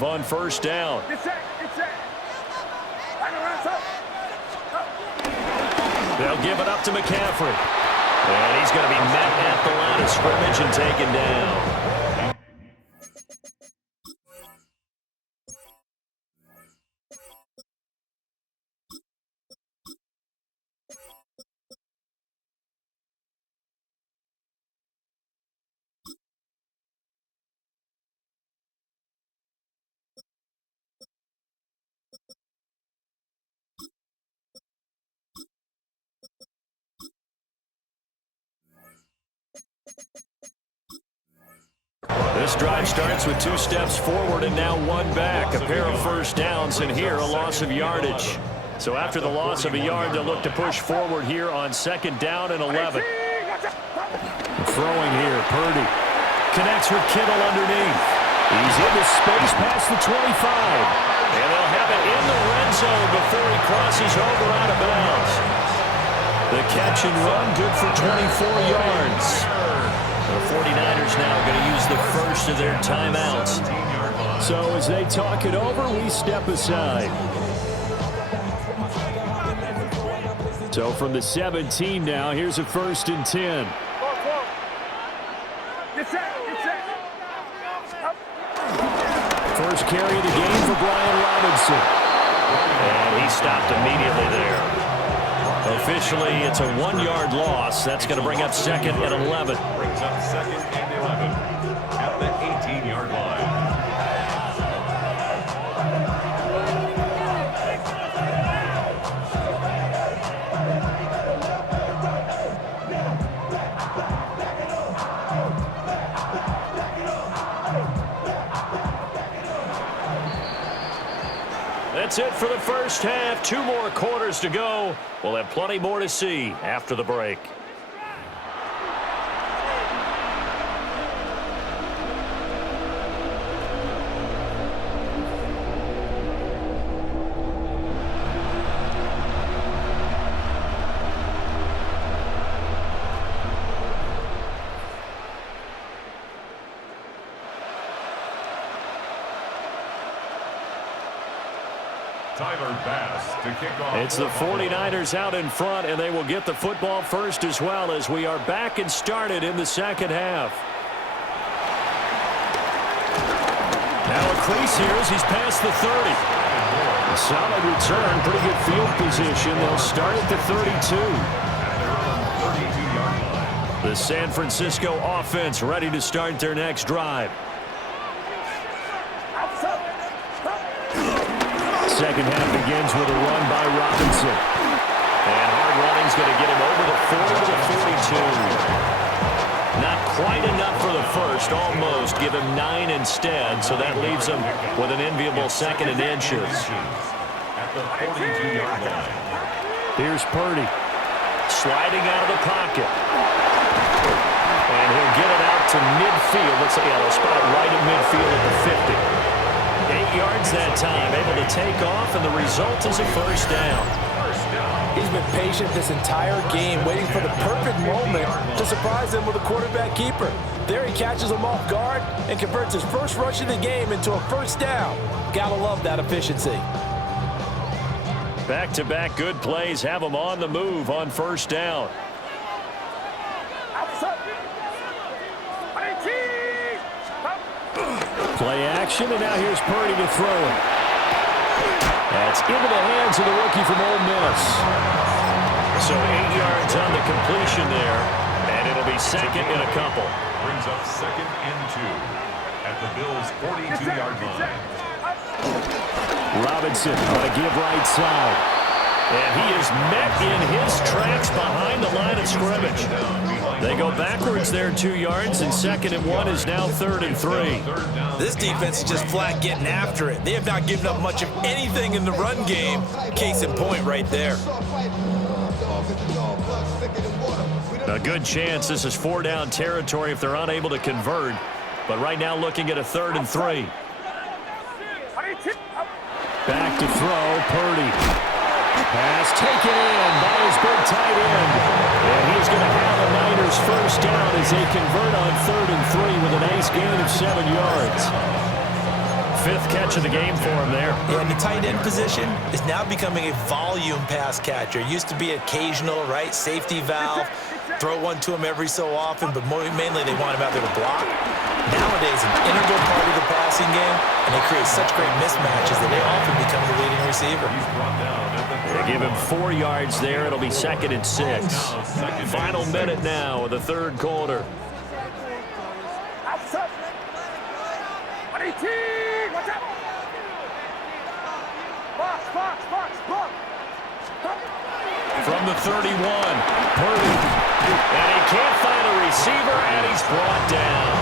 move on first down. They'll give it up to McCaffrey. And he's going to be met at the line of scrimmage and taken down. This drive starts with 2 steps forward and now 1 back. A pair of first downs, and here a loss of yardage. So after the loss of a yard, they'll look to push forward here on 2nd down and 11. Throwing here, Purdy. Connects with Kittle underneath. He's into space past the 25. And they'll have it in the red zone before he crosses over out of bounds. The catch and run, good for 24 yards. The 49ers now going to use the first of their timeouts. So as they talk it over, we step aside. So from the 17 now, here's a 1st and 10. First carry of the game for Brian Robinson. And he stopped immediately there. Officially, it's a 1-yard loss. That's going to bring up 2nd and 11. Brings up 2nd and 11 at the 18-yard line. That's it for the first half. 2 more quarters to go. We'll have plenty more to see after the break. It's the 49ers out in front, and they will get the football first as well as we are back and started in the 2nd half. Now a crease here as he's past the 30. A solid return, pretty good field position. They'll start at the 32. The San Francisco offense ready to start their next drive. Second half begins with a run by Robinson. And hard running's going to get him over the 40 to 42. Not quite enough for the first, almost. Give him 9 instead, so that leaves him with an enviable 2nd and inches. At the 42-yard line. Here's Purdy. Sliding out of the pocket. And he'll get it out to midfield. Let's say, they'll spot it right at midfield at the 50. 8 yards that time, able to take off, and the result is a first down. He's been patient this entire game, waiting for the perfect moment to surprise them with a quarterback keeper. There he catches him off guard and converts his first rush of the game into a first down. Gotta love that efficiency. Back-to-back good plays have him on the move on first down. Play action, and now here's Purdy to throw it. That's into the hands of the rookie from Ole Miss. So 8 yards on the completion there, and it'll be 2nd and a couple. Brings up 2nd and 2 at the Bills' 42-yard line. Robinson on a give right side. And he is met in his tracks behind the line of scrimmage. They go backwards there 2 yards, and 2nd and 1 is now 3rd and 3. This defense is just flat getting after it. They have not given up much of anything in the run game. Case in point right there. A good chance this is 4-down territory if they're unable to convert. But right now looking at a 3rd and 3. Back to throw, Purdy. Pass taken in by his big tight end. And he's going to have a Niners first down as they convert on 3rd and 3 with a nice gain of 7 yards. fifth catch of the game for him there. Yeah, and the tight end position is now becoming a volume pass catcher. Used to be occasional, right? Safety valve. Throw one to him every so often, but mainly they want him out there to block. Nowadays, an integral part of the passing game, and they create such great mismatches that they often become the leading receiver. They give him 4 yards there. It'll be 2nd and 6. Final minute now of the third quarter. From the 31, Purdy. And he can't find a receiver, and he's brought down.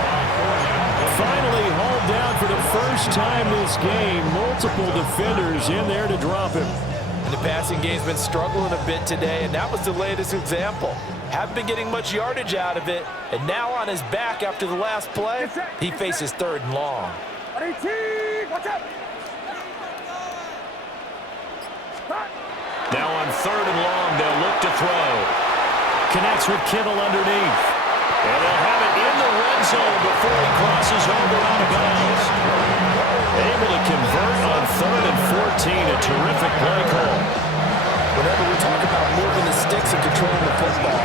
Finally hauled down for the first time this game. Multiple defenders in there to drop him. And the passing game's been struggling a bit today, and that was the latest example. Haven't been getting much yardage out of it, and now on his back after the last play, he faces 3rd and long. Now on 3rd and long, they'll look to throw. Connects with Kittle underneath. And they'll have it in the red zone before he crosses over out of bounds. Able to convert on 3rd and 14. A terrific play call. Whenever we talk about moving the sticks and controlling the football,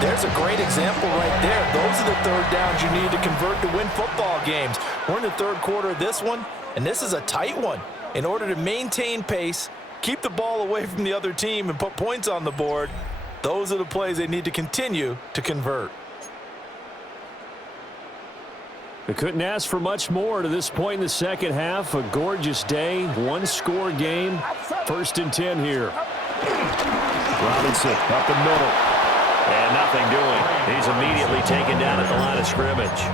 there's a great example right there. Those are the 3rd downs you need to convert to win football games. We're in the 3rd quarter of this one, and this is a tight one. In order to maintain pace, keep the ball away from the other team, and put points on the board, those are the plays they need to continue to convert. They couldn't ask for much more to this point in the second half. A gorgeous day, 1-score game. 1st and 10 here. Robinson up the middle. And nothing doing. He's immediately taken down at the line of scrimmage.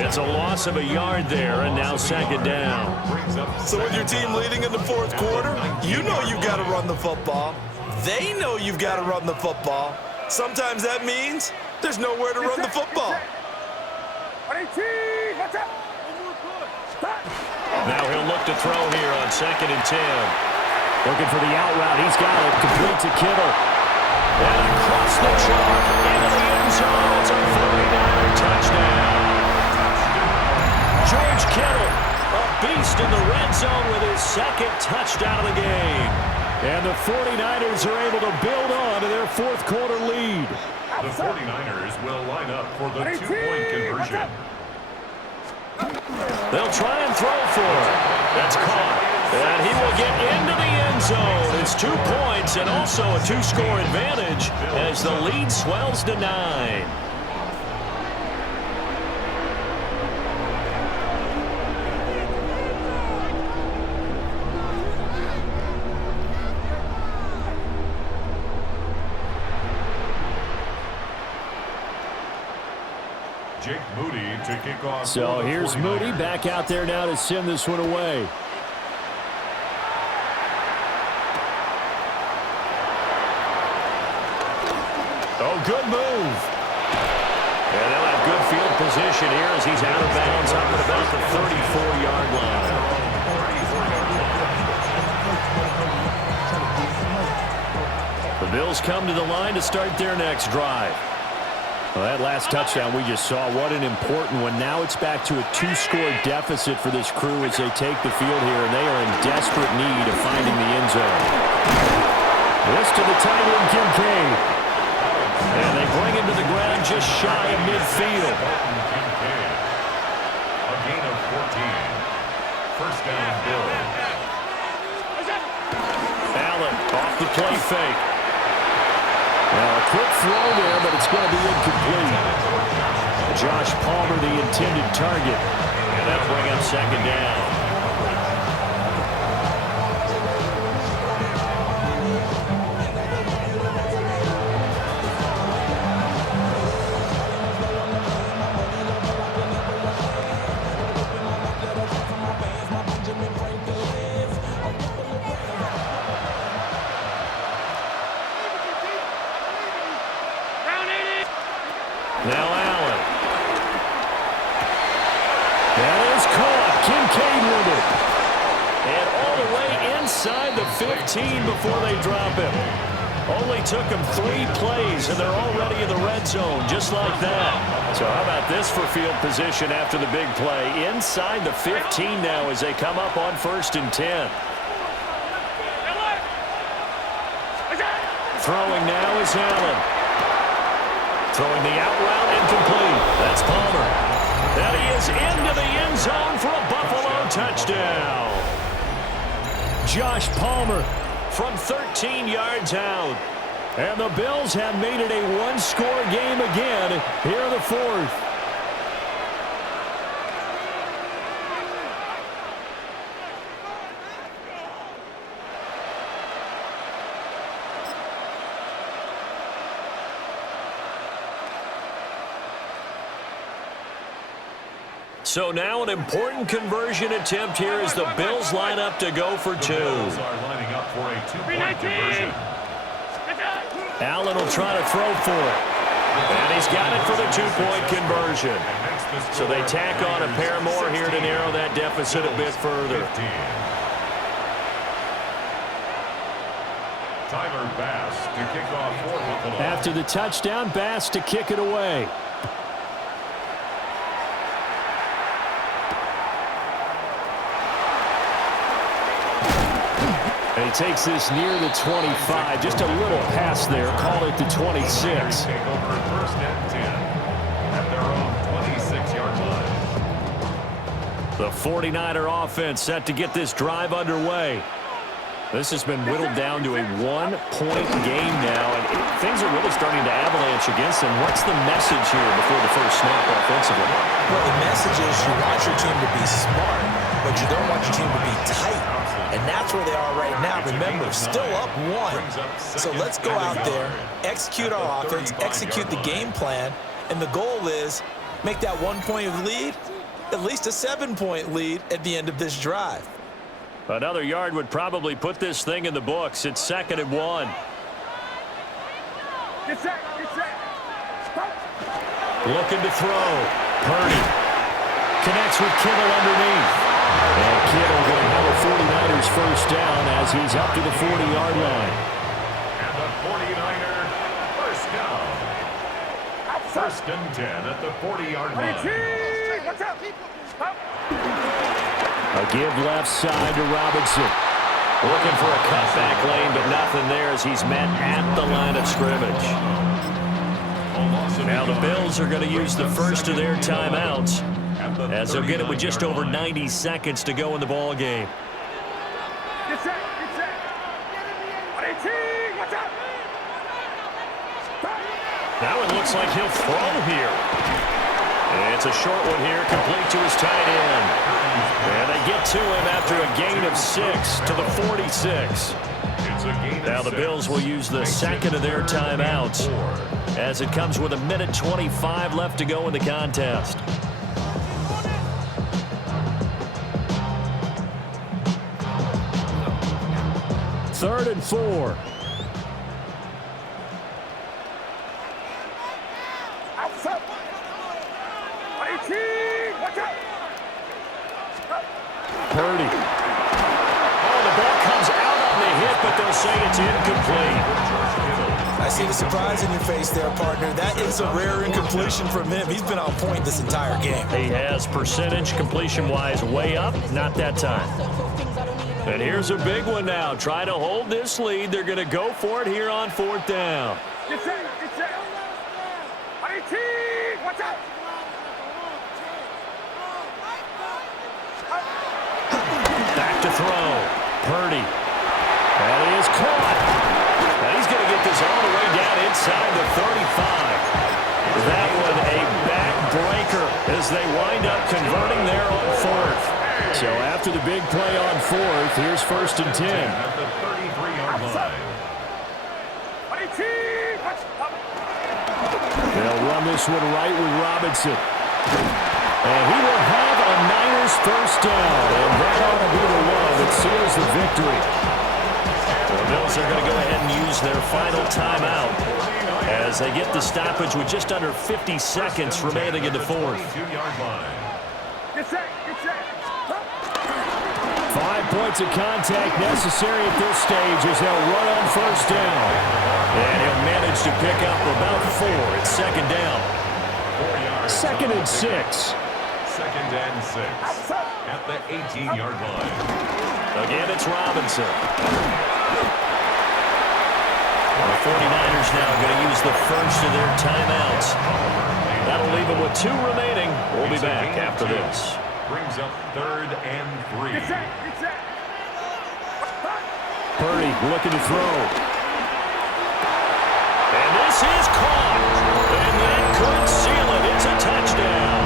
It's a loss of a yard there, and now 2nd down. So with your team leading in the 4th quarter, you know you've got to run the football. They know you've got to run the football. Sometimes that means there's nowhere to run the football. Now he'll look to throw here on 2nd and 10. Looking for the out route. He's got it. Complete to Kittle. And across the chalk into the end zone. It's a 49er touchdown. George Kittle, a beast in the red zone with his 2nd touchdown of the game. And the 49ers are able to build on to their 4th quarter lead. The 49ers will line up for the 2-point conversion. They'll try and throw for it. That's caught. And he will get into the end zone. It's 2 points and also a 2-score advantage as the lead swells to 9. Jake Moody to kick off. So here's Moody back out there now to send this one away. Oh, good move. And they'll have good field position here as he's out of bounds up at about the 34-yard line. The Bills come to the line to start their next drive. Well, that last touchdown we just saw, what an important one. Now it's back to a 2-score deficit for this crew as they take the field here, and they are in desperate need of finding the end zone. This to the tight end, Kincaid. And they bring him to the ground just shy of midfield. A gain of 14. First down, Bills. Allen off the play fake. Well, a quick throw there, but it's going to be incomplete. Josh Palmer, the intended target. And that'll bring up 2nd down. Now Allen. That is caught. Kincaid with it. And all the way inside the 15 before they drop him. Only took them 3 plays, and they're already in the red zone, just like that. So how about this for field position after the big play? Inside the 15 now as they come up on 1st and 10. Throwing now is Allen. Throwing the out route incomplete. That's Palmer. And he is into the end zone for a Buffalo touchdown. Josh Palmer from 13 yards out. And the Bills have made it a one-score game again here in the 4th. So now an important conversion attempt here as the Bills line up to go for 2. The Bills are lining up for a 2-point conversion. Allen will try to throw for it. And he's got it for the 2-point conversion. So they tack on a pair more here to narrow that deficit a bit further. Tyler Bass to kick off for Buffalo. After the touchdown, Bass to kick it away. And he takes this near the 25. Just a little pass there. Call it the 26. Take over 1st and 10 at their own 26-yard line. The 49er offense set to get this drive underway. This has been whittled down to a 1-point game now, and things are really starting to avalanche against them. What's the message here before the first snap offensively? Well, the message is you want your team to be smart, but you don't want your team to be tight. And that's where they are right now. Remember, still up 1. So let's go out there, execute our offense, execute the game plan, and the goal is make that 1-point lead at least a 7-point lead at the end of this drive. Another yard would probably put this thing in the books. It's 2nd and 1. Looking to throw. Purdy connects with Kittle underneath. And Kittle going to have a 49ers first down as he's up to the 40-yard line. And the 49er first down. 1st and 10 at the 40-yard line. What's up? A give left side to Robinson. Looking for a cutback lane, but nothing there as he's met at the line of scrimmage. Now the Bills are going to use the first of their timeouts as they'll get it with just over 90 seconds to go in the ball game. Now it looks like he'll throw here. It's a short one here, complete to his tight end. And they get to him after a gain of 6 to the 46. Now the Bills will use the second of their timeouts as it comes with 1:25 left to go in the contest. Third and 4. Purdy. Oh, the ball comes out on the hit, but they'll say it's incomplete. I see the surprise in your face there, partner. That is a rare incompletion from him. He's been on point this entire game. He has percentage completion-wise way up, not that time. And here's a big one now. Try to hold this lead. They're going to go for it here on 4th down. What's up? Back to throw. Purdy. And he is caught. And he's going to get this all the way down inside the 35. That one a backbreaker as they wind up converting there on 4th. So after the big play on 4th, here's 1st and 10. At the 33-yard line. They'll run this one right with Robinson. And he will have a Niners first down. And that ought to be the one that seals the victory. The Bills are going to go ahead and use their final timeout as they get the stoppage with just under 50 seconds remaining in the 4th. 22-yard line. 5 points of contact necessary at this stage as they'll run on first down. And he'll manage to pick up about 4 at second down. 4 yards. Second and 6. Second and 6 at the 18-yard line. Again, it's Robinson. The 49ers now going to use the first of their timeouts. That'll leave them with 2 remaining. We'll be back after this. Brings up 3rd and 3. Purdy looking to throw. And this is caught. And that could seal it. It's a touchdown.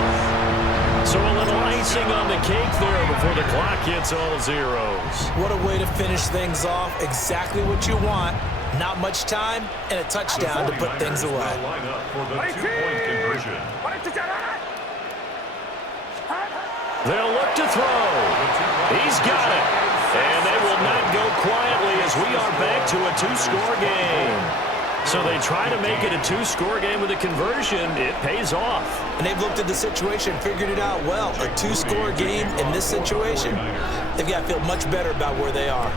So a little icing on the cake there before the clock hits all zeros. What a way to finish things off. Exactly what you want. Not much time and a touchdown to put things away. Line up for the 2-point conversion. They'll look to throw. He's got it. And they will not go quietly as we are back to a 2-score game. So they try to make it a 2-score game with a conversion. It pays off. And they've looked at the situation, figured it out well. A 2-score game in this situation, they've got to feel much better about where they are.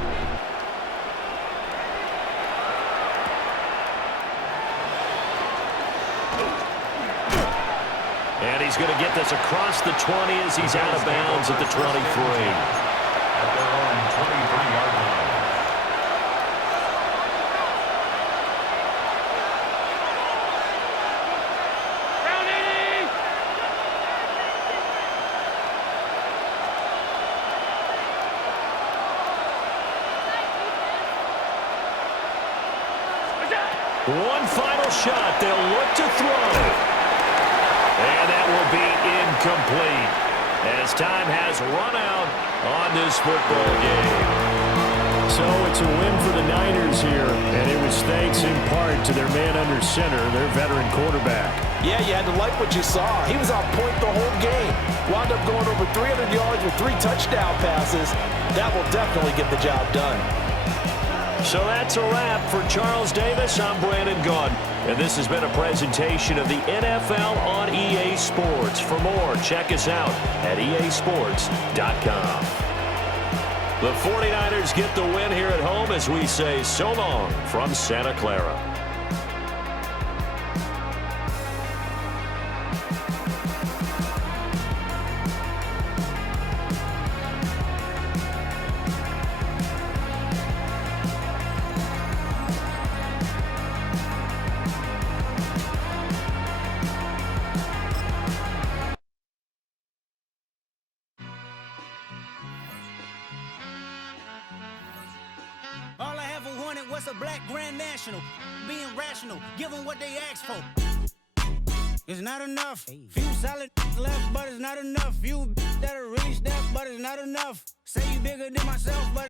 And he's going to get this across the 20 as he's out of bounds at the 23. At their own 23-yard line. One final shot. They'll look to throw. And that will be incomplete as time has run out on this football game. So it's a win for the Niners here, and it was thanks in part to their man under center, their veteran quarterback. Yeah, you had to like what you saw. He was on point the whole game. Wound up going over 300 yards with 3 touchdown passes. That will definitely get the job done. So that's a wrap for Charles Davis. I'm Brandon Gaudin, and this has been a presentation of the NFL on EA Sports. For more, check us out at easports.com. The 49ers get the win here at home as we say so long from Santa Clara. All I ever wanted was a black grand national. Being rational, give them what they asked for. It's not enough. Few solid left, but it's not enough. Few that are really step, but it's not enough. Say you bigger than myself, but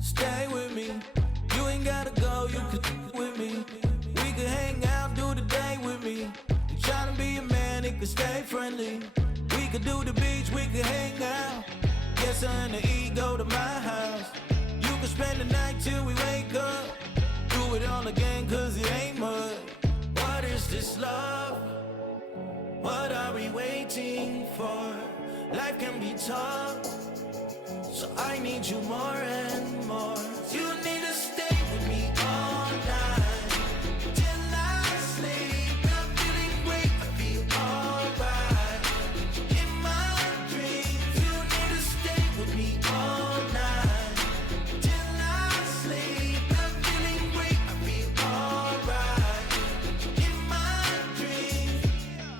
Stay with me. You ain't gotta go, you can with me. We could hang out, do the day with me. You tryna be a man, it could stay friendly. We could do the beach, we could hang out. Get something to eat, go to my house. You could spend the night till we wake up. Do it all again, cause it ain't much. What is this love? What are we waiting for? Life can be tough, so I need you more and more. You need to stay with me all night till I sleep. I'm feeling great, I feel alright. In my dreams, you need to stay with me all night till I sleep. I'm feeling great, I feel alright. In my dreams.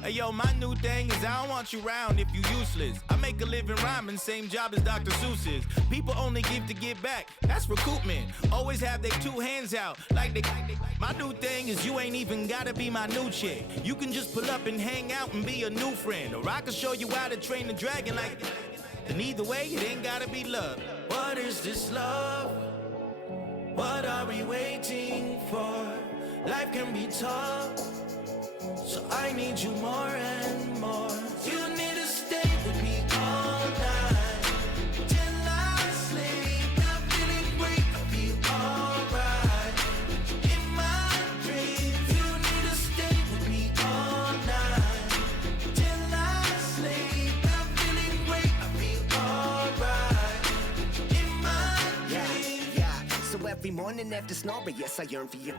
Hey yo, my new thing is I don't want you round if you useless. I make a living rhyming, same job as Dr. Seuss's. People only give to get back, that's recoupment. Always have their two hands out, like they. My new thing is you ain't even gotta be my new chick. You can just pull up and hang out and be a new friend. Or I can show you how to train the dragon like. And either way, it ain't gotta be love. What is this love? What are we waiting for? Life can be tough, so I need you more and more. You need to stay with me all night till I sleep. I'm feeling great, I feel alright. In my dreams, you need to stay with me all night till I sleep. I'm feeling great, I feel alright. In my dreams. Yeah. So every morning after snoring, yes, I yearn for you.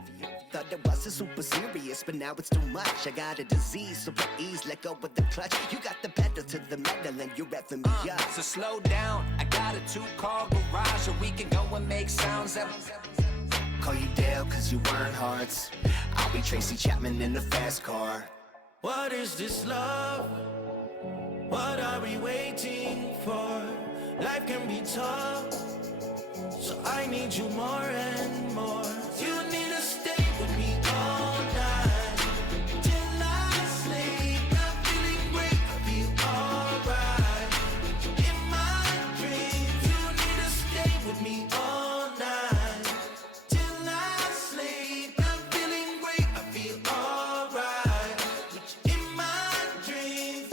Thought it wasn't super serious, but now it's too much. I got a disease, so please let go with the clutch. You got the pedal to the metal and you're revving me up. So slow down, I got a 2-car garage, or we can go and make sounds that. Call you Dale, cause you weren't hearts. I'll be Tracy Chapman in the fast car. What is this love? What are we waiting for? Life can be tough, so I need you more and more. You need to stay with me all night till I sleep. I'm feeling great, I feel alright. In my dreams, you need to stay with me all night till I sleep. I'm feeling great, I feel alright. In my dreams.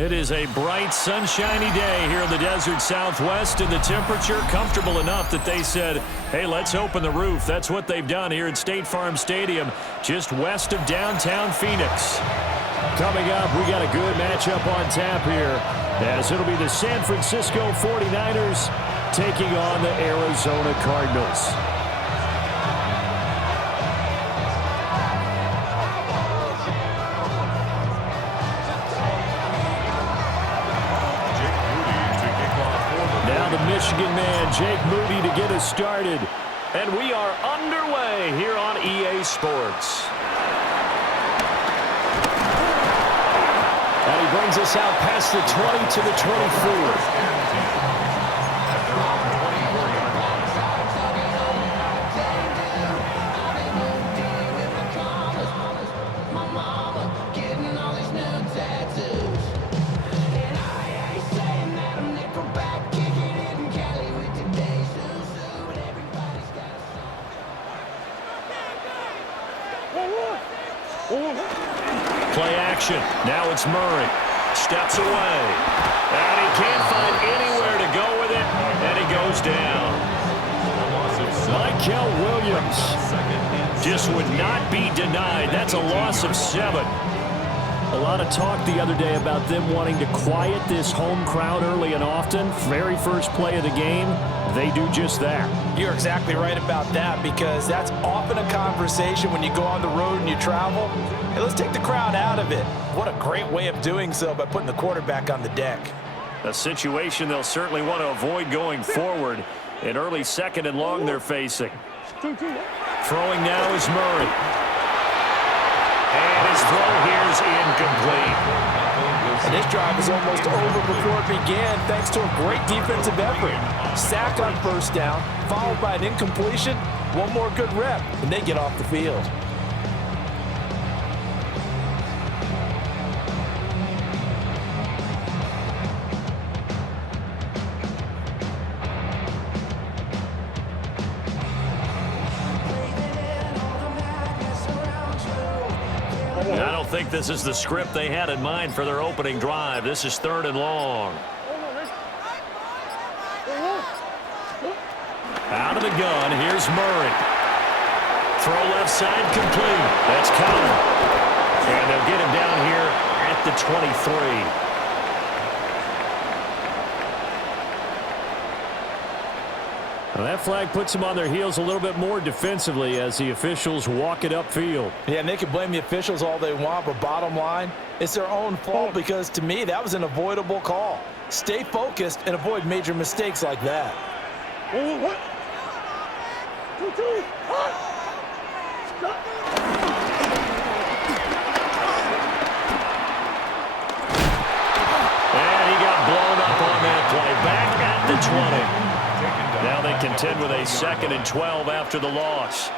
It is a bright, sunshiny day here in the desert Southwest, and the temperature comfortable enough that they said, hey, let's open the roof. That's what they've done here at State Farm Stadium, just west of downtown Phoenix. Coming up, we got a good matchup on tap here, as it'll be the San Francisco 49ers taking on the Arizona Cardinals. Michigan man Jake Moody to get us started. And we are underway here on EA Sports. And he brings us out past the 20 to the 24. Play action. Now it's Murray. Steps away. And he can't find anywhere to go with it. And he goes down. Michael Williams just would not be denied. That's a loss of 7. A lot of talk the other day about them wanting to quiet this home crowd early and often. Very first play of the game, they do just that. You're exactly right about that, because that's often a conversation when you go on the road and you travel. Hey, let's take the crowd out of it. What a great way of doing so by putting the quarterback on the deck. A situation they'll certainly want to avoid going forward. An early 2nd and long they're facing. Throwing now is Murray. And his throw here is incomplete. And this drive is almost over before it began, thanks to a great defensive effort. Sack on first down, followed by an incompletion. One more good rep, and they get off the field. I don't think this is the script they had in mind for their opening drive. This is 3rd and long. Out of the gun, here's Murray. Throw left side complete. That's Connor. And they'll get him down here at the 23. Well, that flag puts them on their heels a little bit more defensively as the officials walk it upfield. Yeah, and they can blame the officials all they want, but bottom line, it's their own fault, because to me, that was an avoidable call. Stay focused and avoid major mistakes like that. And he got blown up on that play. Back at the 20. Now they contend with a 2nd and 12 after the loss.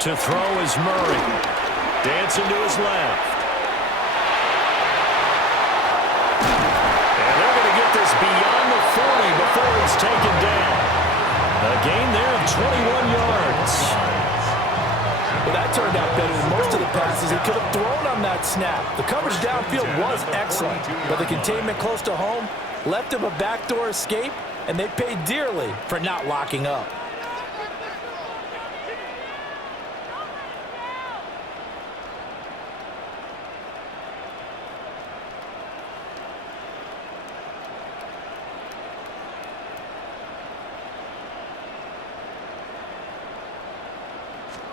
To throw is Murray. Dancing to his left. And they're going to get this beyond the 40 before it's taken down. A gain there of 21 yards. Well, that turned out better than most of the passes he could have thrown on that snap. The coverage downfield was excellent, but the containment close to home left him a backdoor escape, and they paid dearly for not locking up.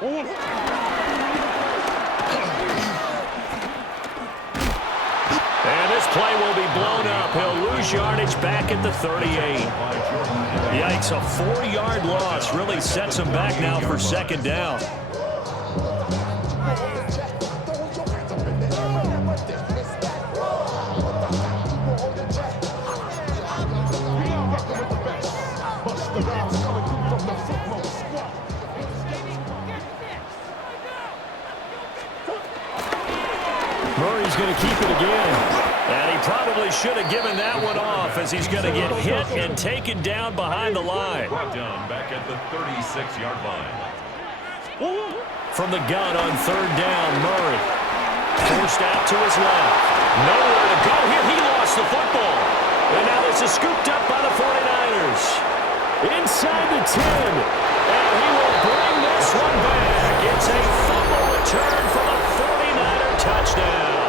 And this play will be blown up. He'll lose yardage back at the 38. Yikes, a 4-yard loss really sets him back now for 2nd down. going to keep it again. And he probably should have given that one off as he's going to get hit and taken down behind the line. Brought down back at the 36-yard line. From the gun on third down, Murray. Forced out to his left. Nowhere to go here. He lost the football. And now this is scooped up by the 49ers. Inside the 10. And he will bring this one back. It's a fumble return for the 49er touchdown.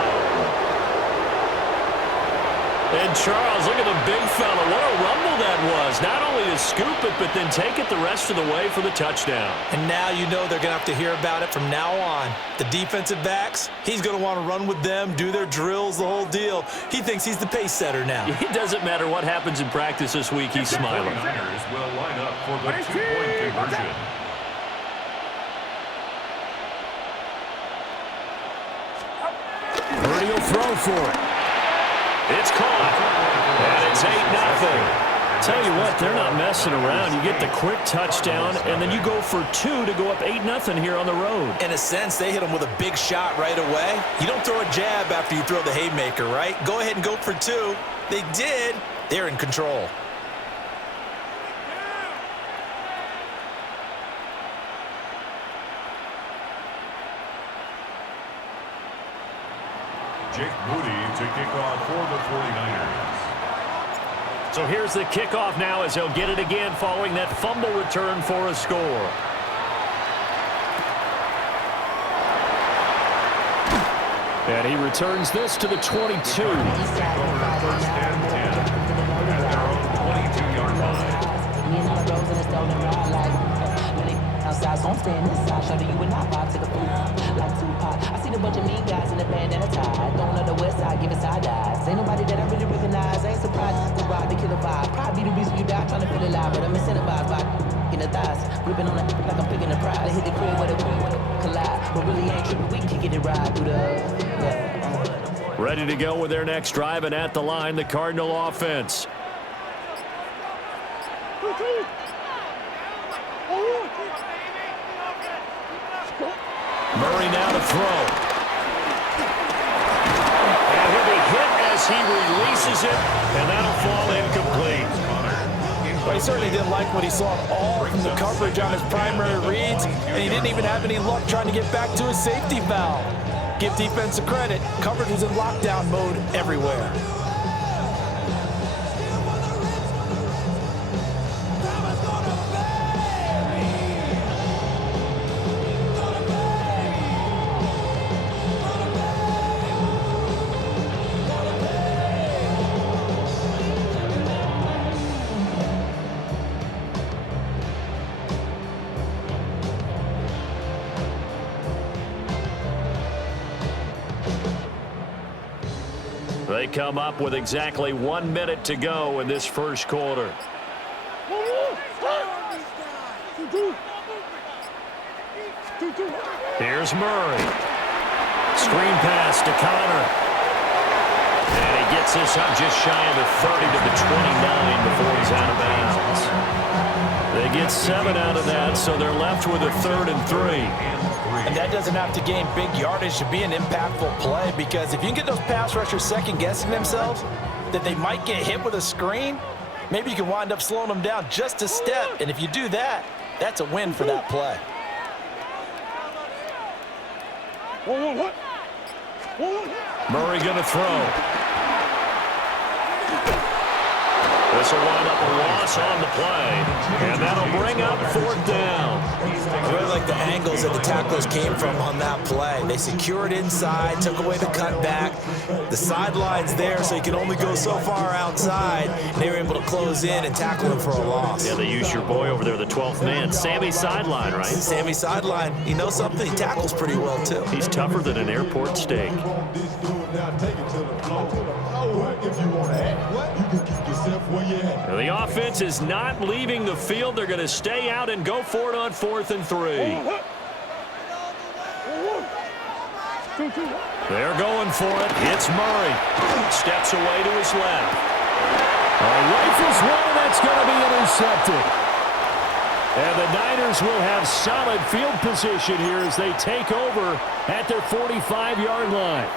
And Charles, look at the big fella. What a rumble that was. Not only to scoop it, but then take it the rest of the way for the touchdown. And now you know they're going to have to hear about it from now on. The defensive backs, he's going to want to run with them, do their drills, the whole deal. He thinks he's the pace setter now. It doesn't matter what happens in practice this week. He's smiling. The 49ers will line up for the two-point conversion. Purdy will throw for it. It's caught. And it's 8-0. Tell you what, they're not messing around. You get the quick touchdown, and then you go for 2 to go up 8-0 here on the road. In a sense, they hit him with a big shot right away. You don't throw a jab after you throw the haymaker, right? Go ahead and go for 2. They did. They're in control. Jake Moody to kick off for the 49ers. So here's the kickoff now as he'll get it again following that fumble return for a score. And he returns this to the 22. First and 10 at their own 22-yard line. Outside, so I'm staying inside. Show you and I vibe to the food. Like Tupac. I see the bunch of mean guys in the band and a tie. Going on the west side, giving side eyes. Ain't nobody that I really recognize. I ain't surprised. The ride, the killer vibe. Probably the reason you die trying to feel alive. But I'm incentivized by in the thighs. Gripping on it like I'm picking a prize. They hit the crib with a collide. But really ain't tripping. We can kick it ride through the. Ready to go with their next drive, and at the line, the Cardinal offense. Murray now to throw. And he'll be hit as he releases it, and that'll fall incomplete. But he certainly didn't like what he saw all from the coverage on his primary reads, and he didn't even have any luck trying to get back to his safety valve. Give defense a credit. Coverage was in lockdown mode everywhere. They come up with exactly 1 minute to go in this first quarter. Here's Murray. Screen pass to Connor. And he gets this up just shy of the 30 to the 29 before he's out of bounds. They get 7 out of that, so they're left with a 3rd and 3. And that doesn't have to gain big yardage to be an impactful play, because if you can get those pass rushers second-guessing themselves that they might get hit with a screen, maybe you can wind up slowing them down just a step. And if you do that, that's a win for that play. Murray going to throw. This will wind up a loss on the play, and that'll bring up 4th down. I really like the angles that the tacklers came from on that play. They secured inside, took away the cutback. The sideline's there, so you can only go so far outside. They were able to close in and tackle him for a loss. Yeah, they used your boy over there, the 12th man, Sammy Sideline, right? Sammy Sideline. You know something? He tackles pretty well, too. He's tougher than an airport steak. The offense is not leaving the field. They're going to stay out and go for it on 4th and 3. They're going for it. It's Murray. Steps away to his left. Rifles one, and that's going to be intercepted. And the Niners will have solid field position here as they take over at their 45-yard line.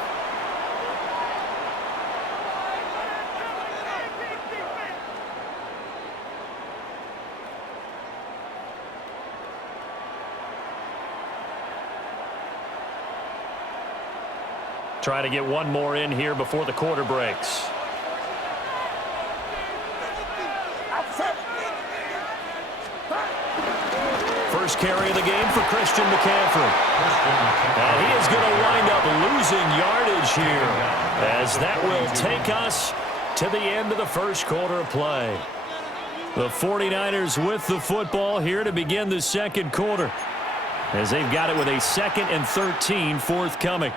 Try to get one more in here before the quarter breaks. First carry of the game for Christian McCaffrey. And he is going to wind up losing yardage here, as that will take us to the end of the first quarter of play. The 49ers with the football here to begin the second quarter, as they've got it with a 2nd and 13 forthcoming.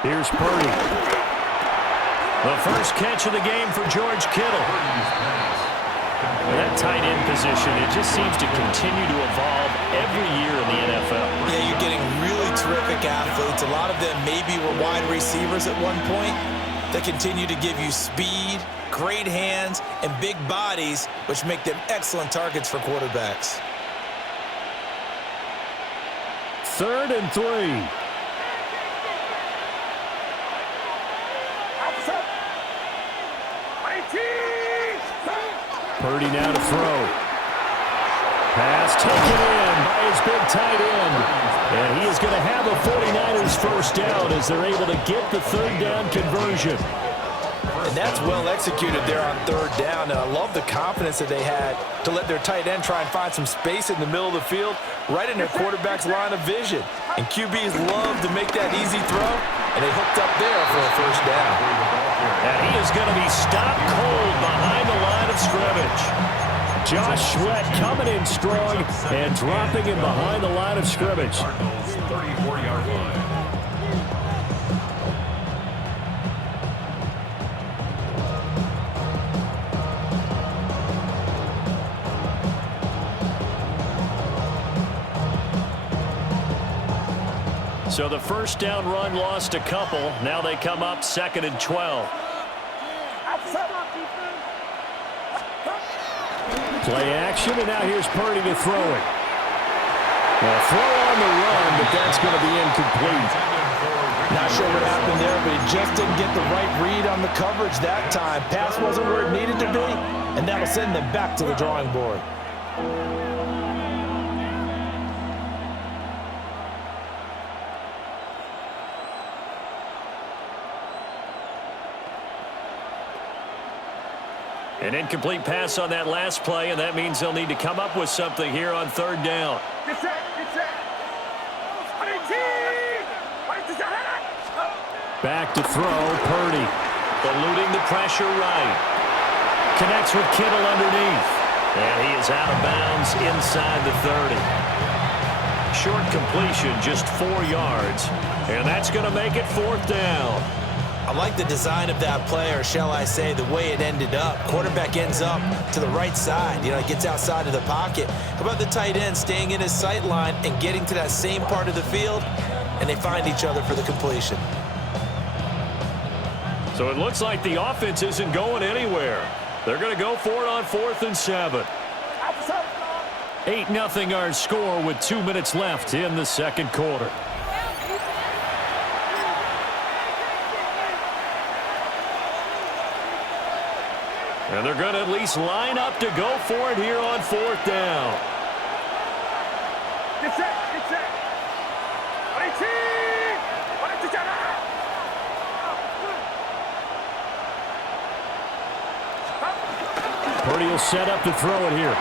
Here's Purdy. The first catch of the game for George Kittle. That tight end position, it just seems to continue to evolve every year in the NFL. Yeah, you're getting really terrific athletes. A lot of them maybe were wide receivers at one point that continue to give you speed, great hands, and big bodies, which make them excellent targets for quarterbacks. 3rd and 3. Purdy now to throw. Pass taken in by his big tight end. And he is going to have a 49ers first down as they're able to get the 3rd down conversion. And that's well executed there on 3rd down. And I love the confidence that they had to let their tight end try and find some space in the middle of the field, right in their quarterback's line of vision. And QBs love to make that easy throw, and they hooked up there for a first down. And he is going to be stopped cold behind the line of scrimmage. Josh Sweat coming in strong and dropping him behind the line of scrimmage. 34-yard line. So the first down run lost a couple. Now they come up 2nd and 12. Play action, and now here's Purdy to throw it. Well, throw on the run, but that's going to be incomplete. Not sure what happened there, but he just didn't get the right read on the coverage that time. Pass wasn't where it needed to be, and that'll send them back to the drawing board. An incomplete pass on that last play, and that means they'll need to come up with something here on 3rd down. Back to throw, Purdy. Eluding the pressure right. Connects with Kittle underneath. And he is out of bounds inside the 30. Short completion, just 4 yards. And that's going to make it 4th down. I like the design of that play, or shall I say the way it ended up. Quarterback ends up to the right side. You know, he gets outside of the pocket. How about the tight end staying in his sight line and getting to that same part of the field, and they find each other for the completion. So it looks like the offense isn't going anywhere. They're going to go for it on 4th and 7. 8-0 our score with 2 minutes left in the second quarter. And they're going to at least line up to go for it here on 4th down. Purdy will set up to throw it here.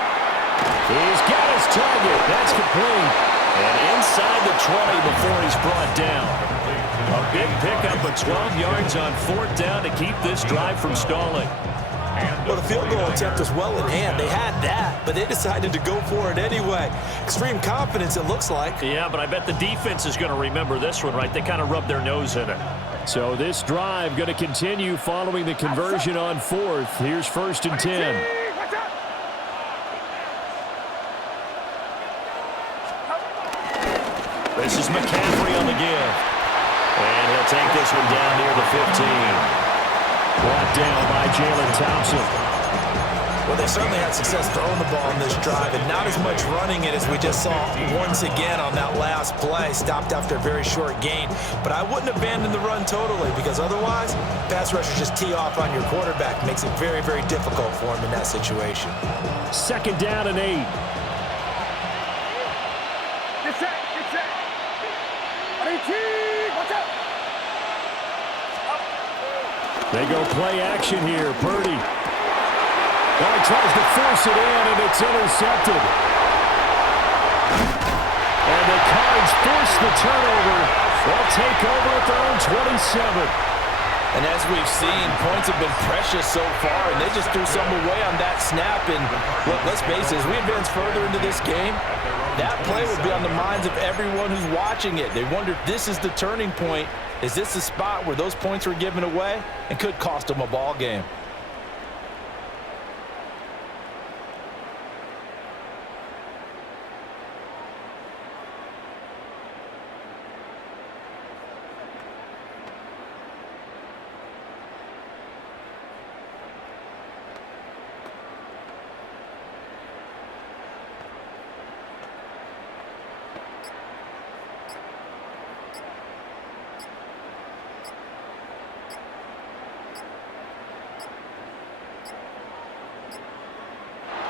He's got his target. That's complete. And inside the 20 before he's brought down. A big pickup of 12 yards on 4th down to keep this drive from stalling. Well, the field goal attempt was well in hand. They had that, but they decided to go for it anyway. Extreme confidence, it looks like. Yeah, but I bet the defense is going to remember this one, right? They kind of rubbed their nose in it. So this drive going to continue following the conversion on 4th. Here's 1st and 10. This is McCaffrey on the give. And he'll take this one down near the 15. Brought down by Jalen Thompson. Well, they certainly had success throwing the ball in this drive, and not as much running it as we just saw once again on that last play. Stopped after a very short gain. But I wouldn't abandon the run totally, because otherwise, pass rushers just tee off on your quarterback. Makes it very, very difficult for him in that situation. 2nd down and 8. Get set, get set. 18, watch out. They go play action here. Purdy. Now he tries to force it in, and it's intercepted. And the Cards force the turnover. They'll take over at their own 27. And as we've seen, points have been precious so far, and they just threw some away on that snap. And look, let's face it, as we advance further into this game, that play would be on the minds of everyone who's watching it. They wonder if this is the turning point. Is this the spot where those points were given away and could cost them a ball game?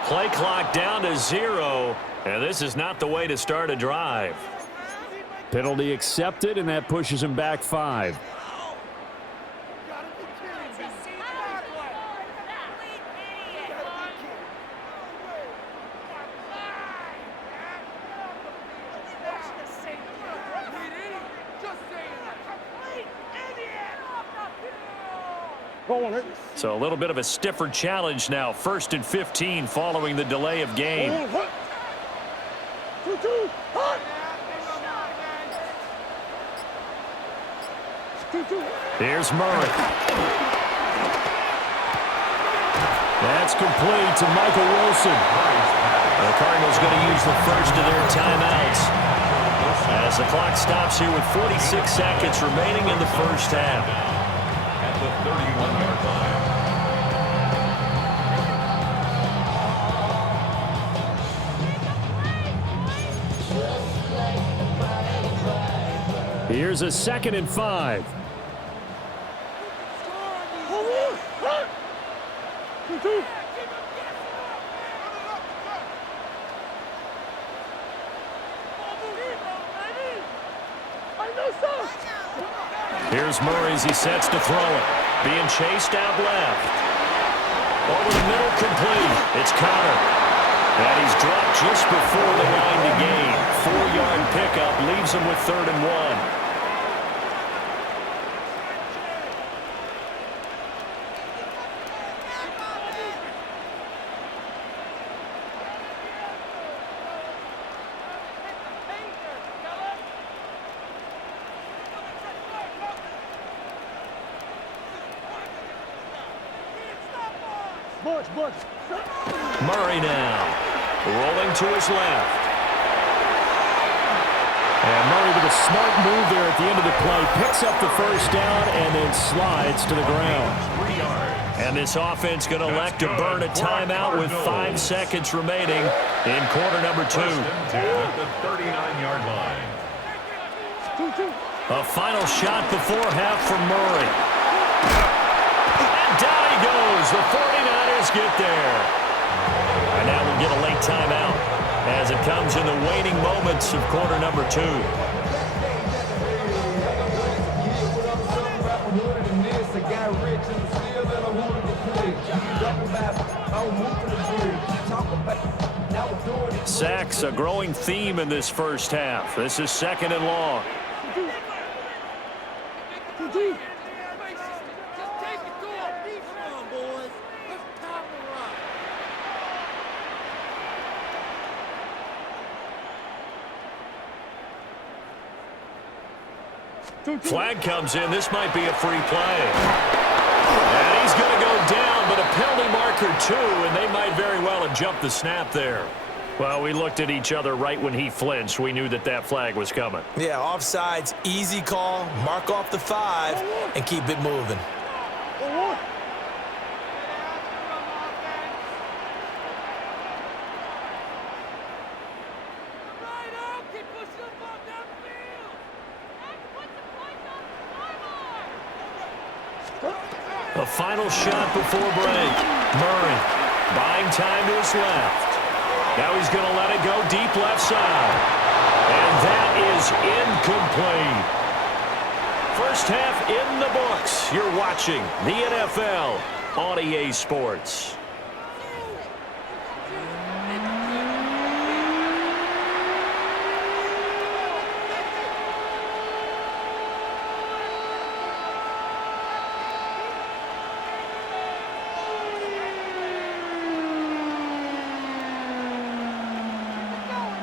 Play clock down to 0, and this is not the way to start a drive. Penalty accepted, and that pushes him back 5. So a little bit of a stiffer challenge now. 1st and 15 following the delay of game. Here's Murray. That's complete to Michael Wilson. The Cardinals going to use the first of their timeouts as the clock stops here with 46 seconds remaining in the first half. At the 31-yard line. Here's a 2nd and 5. Here's Murray as he sets to throw it. Being chased out left. Over the middle, complete. It's Connor. And he's dropped just before the line to gain. 4-yard pickup leaves him with 3rd and 1. Murray now, rolling to his left. And Murray with a smart move there at the end of the play, picks up the 1st down and then slides to the ground. And this offense going to elect to burn a timeout with 5 seconds remaining in quarter number 2. At the 39-yard line. A final shot before half from Murray. And down he goes. The 49ers get there. And now we'll get a late timeout as it comes in the waning moments of quarter number 2. Sacks, a growing theme in this first half. This is 2nd and long. Flag comes in. This might be a free play. And he's going to go down, but a penalty marker too, and they might very well have jumped the snap there. Well, we looked at each other right when he flinched. We knew that that flag was coming. Yeah, offsides, easy call, mark off the 5, and keep it moving. The final shot before break. Murray buying time to his left. Now he's going to let it go deep left side. And that is incomplete. First half in the books. You're watching the NFL on EA Sports.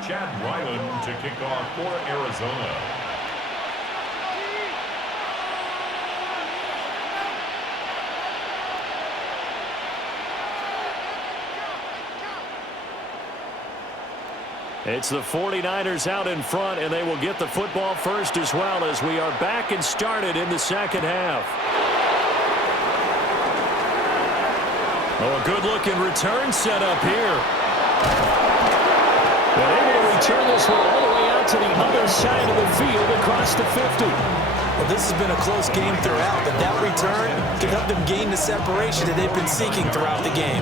Chad Ryland to kick off for Arizona. It's the 49ers out in front, and they will get the football first as well as we are back and started in the second half. Oh, a good-looking return set up here. But able to return this one all the way out to the other side of the field across the 50. Well, this has been a close game throughout, but that return can help them gain the separation that they've been seeking throughout the game.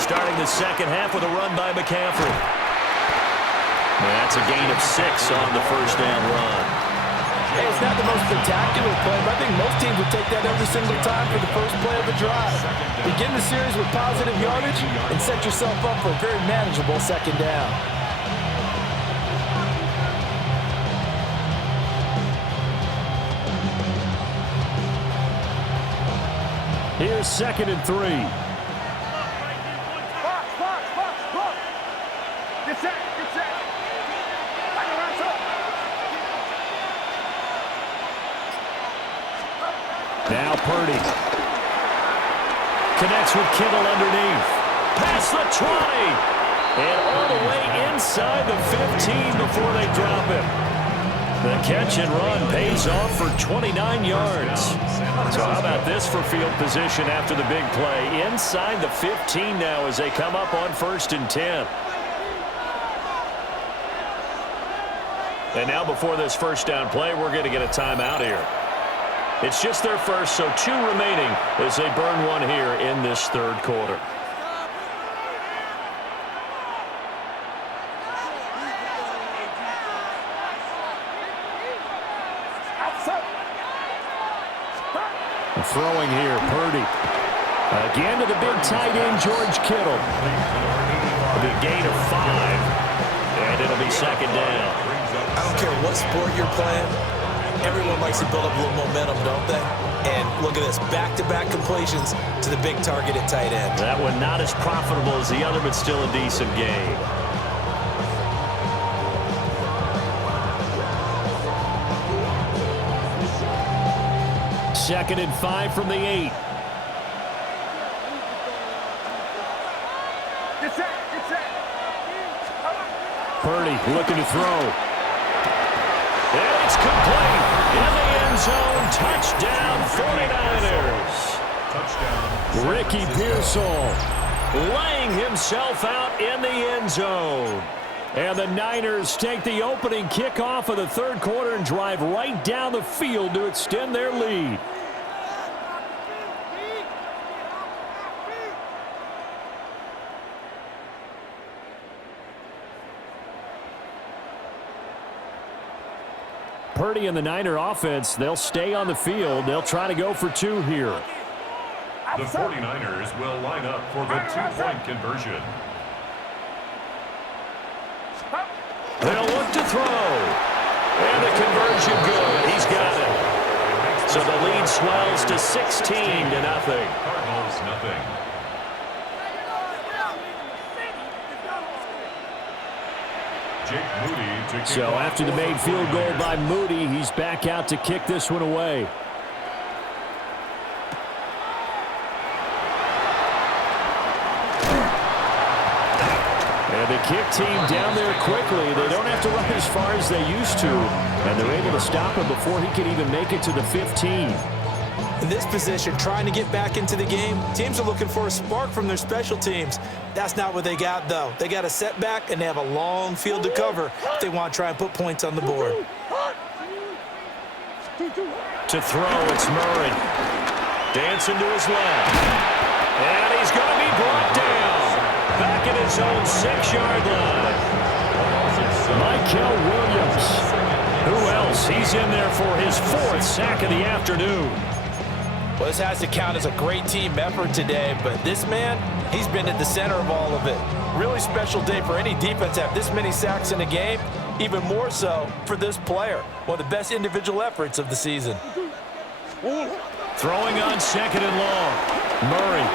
Starting the second half with a run by McCaffrey. That's a gain of 6 on the first down run. Hey, it's not the most spectacular play, but I think most teams would take that every single time for the first play of a drive. Begin the series with positive yardage and set yourself up for a very manageable second down. Here's 2nd and 3. Now Purdy connects with Kittle underneath. Past the 20. And all the way inside the 15 before they drop him. The catch and run pays off for 29 yards. So how about this for field position after the big play? Inside the 15 now as they come up on 1st and 10. And now before this first down play, we're going to get a timeout here. It's just their first, so 2 remaining as they burn one here in this third quarter. Throwing here, Purdy. Again to the big tight end, George Kittle. A big gain of 5. And it'll be 2nd down. I don't care what sport you're playing. Everyone likes to build up a little momentum, don't they? And look at this, back-to-back completions to the big targeted tight end. That one not as profitable as the other, but still a decent gain. Second and 5 from the 8. Purdy looking to throw. And it's complete. In the end zone. Touchdown 49ers. Touchdown. Ricky Pearsall laying himself out in the end zone. And the Niners take the opening kickoff of the third quarter and drive right down the field to extend their lead. Purdy and the Niner offense, they'll stay on the field. They'll try to go for 2 here. The 49ers will line up for the 2-point conversion. They'll look to throw. And the conversion good. He's got it. So the lead swells to 16-0. Cardinals nothing. Jake Moody to kick So off after the for made field goal 49ers. by Moody, he's back out to kick this one away. the kick team down there quickly. They don't have to run as far as they used to, and they're able to stop him before he can even make it to the 15. In this position, trying to get back into the game, teams are looking for a spark from their special teams. That's not what they got, though. They got a setback, and they have a long field to cover if they want to try and put points on the board. To throw, it's Murray. Dancing to his left. And he's going to be brought down. Back at his own 6-yard line. Michael Williams. Who else? He's in there for his 4th sack of the afternoon. Well, this has to count as a great team effort today, but this man, he's been at the center of all of it. Really special day for any defense to have this many sacks in a game, even more so for this player. One of the best individual efforts of the season. Throwing on 2nd and long. Murray.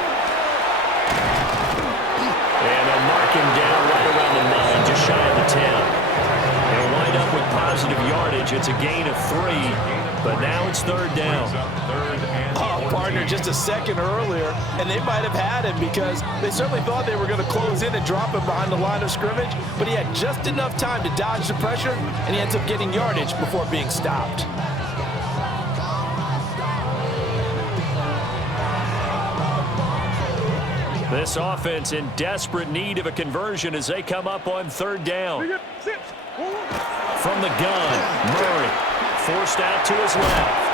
And they'll mark him down right around the 9, just shy of the 10. They'll wind up with positive yardage. It's a gain of 3, but now it's 3rd down. Oh, partner, just a second earlier, and they might have had him because they certainly thought they were going to close in and drop him behind the line of scrimmage, but he had just enough time to dodge the pressure, and he ends up getting yardage before being stopped. This offense in desperate need of a conversion as they come up on 3rd down. From the gun, Murray forced out to his left.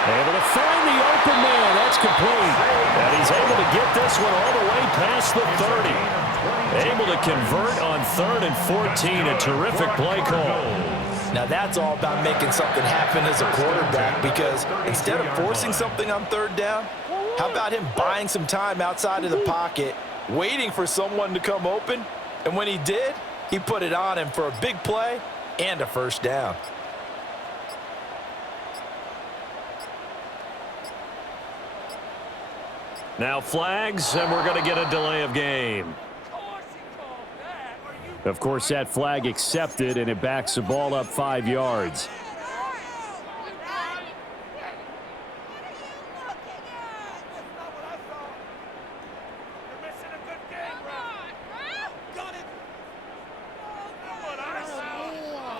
Able to find the open man. That's complete. And he's able to get this one all the way past the 30. Able to convert on 3rd and 14. A terrific play call. Now that's all about making something happen as a quarterback, because instead of forcing something on 3rd down, how about him buying some time outside of the pocket, waiting for someone to come open, and when he did, he put it on him for a big play and a 1st down. Now flags, and we're going to get a delay of game. Of course, that flag accepted, and it backs the ball up 5 yards.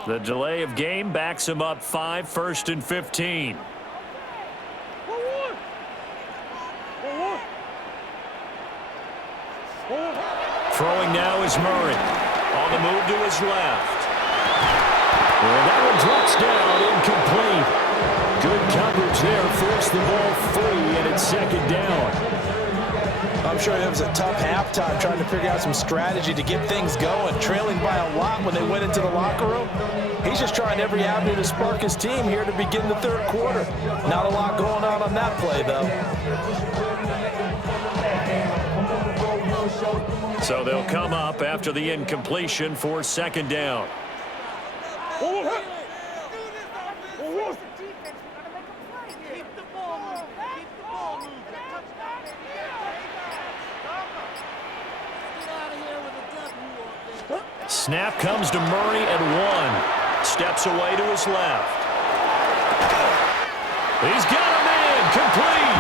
The delay of game backs him up 5, 1st and 15. Throwing now is Murray. On the move to his left. And that one drops down, incomplete. Good coverage there, forced the ball free, and it's 2nd down. I'm sure it was a tough halftime trying to figure out some strategy to get things going, trailing by a lot when they went into the locker room. He's just trying every avenue to spark his team here to begin the 3rd quarter. Not a lot going on that play, though. So they'll come up after the incompletion for 2nd down. Snap comes to Murray at 1. Steps away to his left. He's got him in. Complete.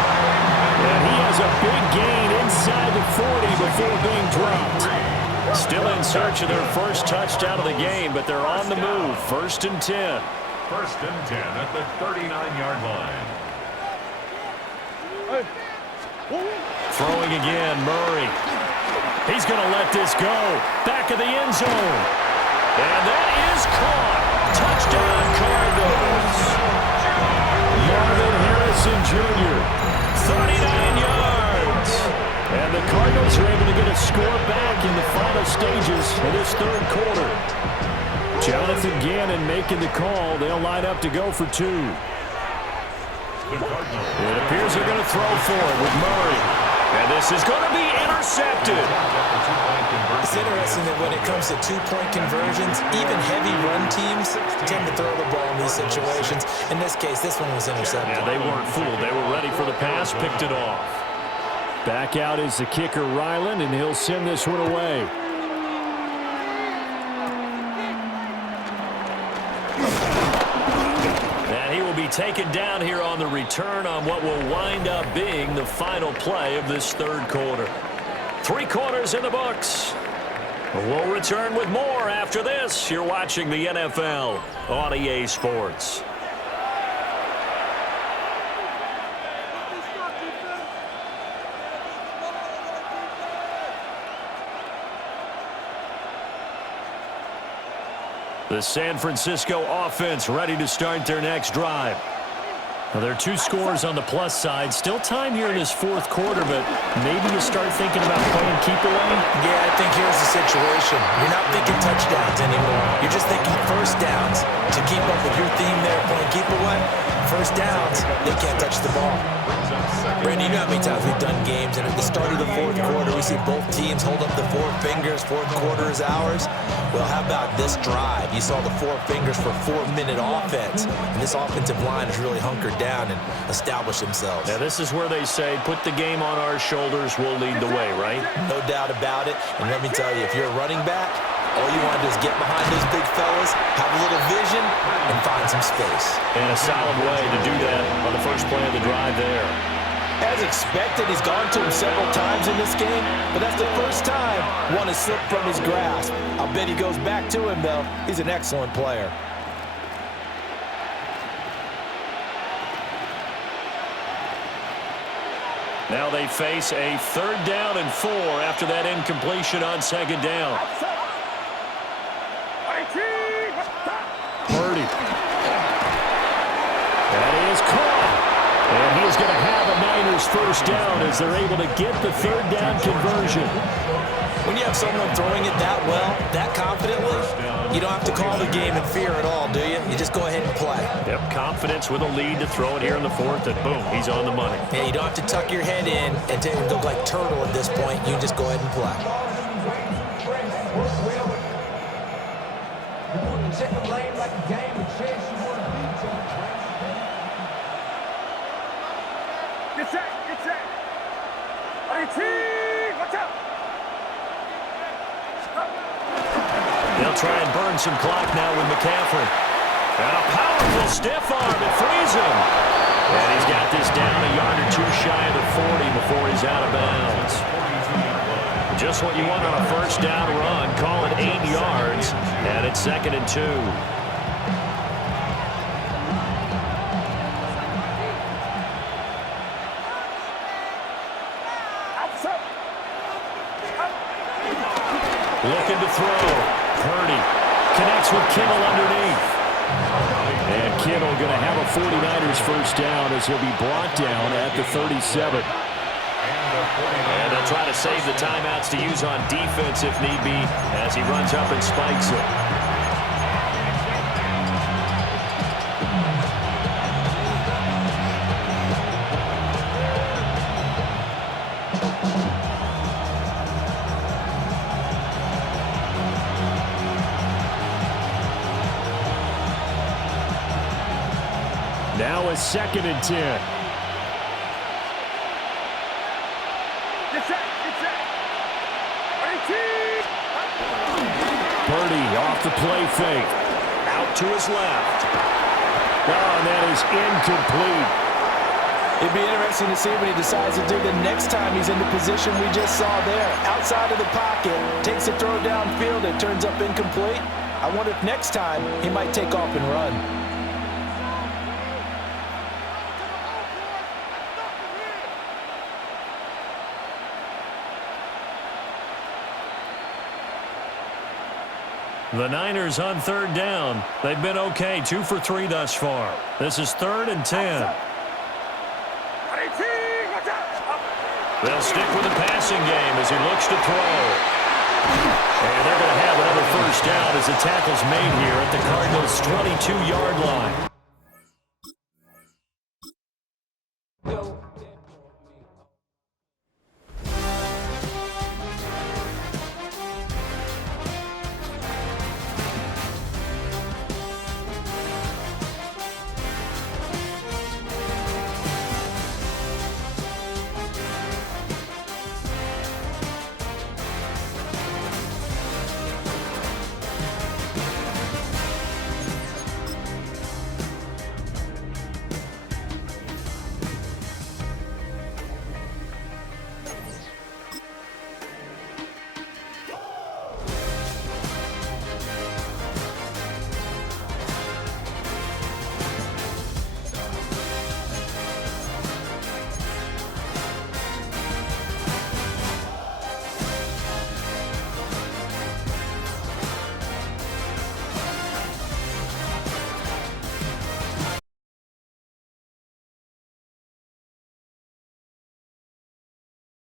And he has a big gain inside the 40 before being dropped. Still in search of their first touchdown of the game, but they're on the move. 1st and 10. 1st and 10 at the 39-yard line. Throwing again, Murray. He's going to let this go. Back of the end zone. And that is caught. Touchdown, Cardinals. Marvin Harrison Jr., 39 yards. And the Cardinals are able to get a score back in the final stages of this 3rd quarter. Jonathan Gannon making the call. They'll line up to go for 2. It appears they're going to throw for it with Murray. And this is going to be intercepted. It's interesting that when it comes to 2-point conversions, even heavy run teams tend to throw the ball in these situations. In this case, this one was intercepted. Yeah, they weren't fooled. They were ready for the pass, picked it off. Back out is the kicker, Ryland, and he'll send this one away. And he will be taken down here on the return on what will wind up being the final play of this 3rd quarter. 3 quarters in the books. We'll return with more after this. You're watching the NFL on EA Sports. The San Francisco offense ready to start their next drive. Now, there are 2 scores on the plus side. Still time here in this fourth quarter, but maybe you start thinking about playing keep away? Yeah, I think here's the situation. You're not thinking touchdowns anymore. You're just thinking first downs. To keep up with your theme there, playing keep away, first downs, they can't touch the ball. Brandon, you know how many times we've done games, and at the start of the fourth quarter, we see both teams hold up the 4 fingers, fourth quarter is ours. Well, how about this drive? You saw the 4 fingers for 4-minute offense, and this offensive line has really hunkered down and established themselves. Now, this is where they say, put the game on our shoulders, we'll lead the way, right? No doubt about it, and let me tell you, if you're a running back, all you want to do is get behind those big fellas, have a little vision, and find some space. And a solid way to do that on the first play of the drive there. As expected, he's gone to him several times in this game, but that's the first time one has slipped from his grasp. I'll bet he goes back to him, though. He's an excellent player. Now they face a 3rd down and 4 after that incompletion on 2nd down. Purdy. That is caught. And he is going to have a Niners first down as they're able to get the 3rd down conversion. When you have someone throwing it that well, that confidently, you don't have to call the game in fear at all, do you? You just go ahead and play. Yep, confidence with a lead to throw it here in the 4th, and boom, he's on the money. Yeah, you don't have to tuck your head in and look like turtle at this point. You just go ahead and play. Get set. Watch out. They'll try and burn some clock now with McCaffrey. And a powerful stiff arm. It frees him. And he's got this down a yard or 2 shy of the 40 before he's out of bounds. Just what you want on a first down run. Call it 8 yards. And it's 2nd and 2. Looking to throw. Purdy connects with Kittle underneath. And Kittle going to have a 49ers first down as he'll be brought down at the 37. And they'll try to save the timeouts to use on defense if need be as he runs up and spikes it. Now a 2nd and 10. Get set. Purdy off the play fake. Out to his left. Oh, and that is incomplete. It'd be interesting to see what he decides to do the next time he's in the position we just saw there. Outside of the pocket, takes a throw downfield, it turns up incomplete. I wonder if next time he might take off and run. The Niners on 3rd down. They've been okay, 2 for 3 thus far. This is 3rd and 10. They'll stick with the passing game as he looks to throw. And they're going to have another first down as the tackle's made here at the Cardinals' 22-yard line.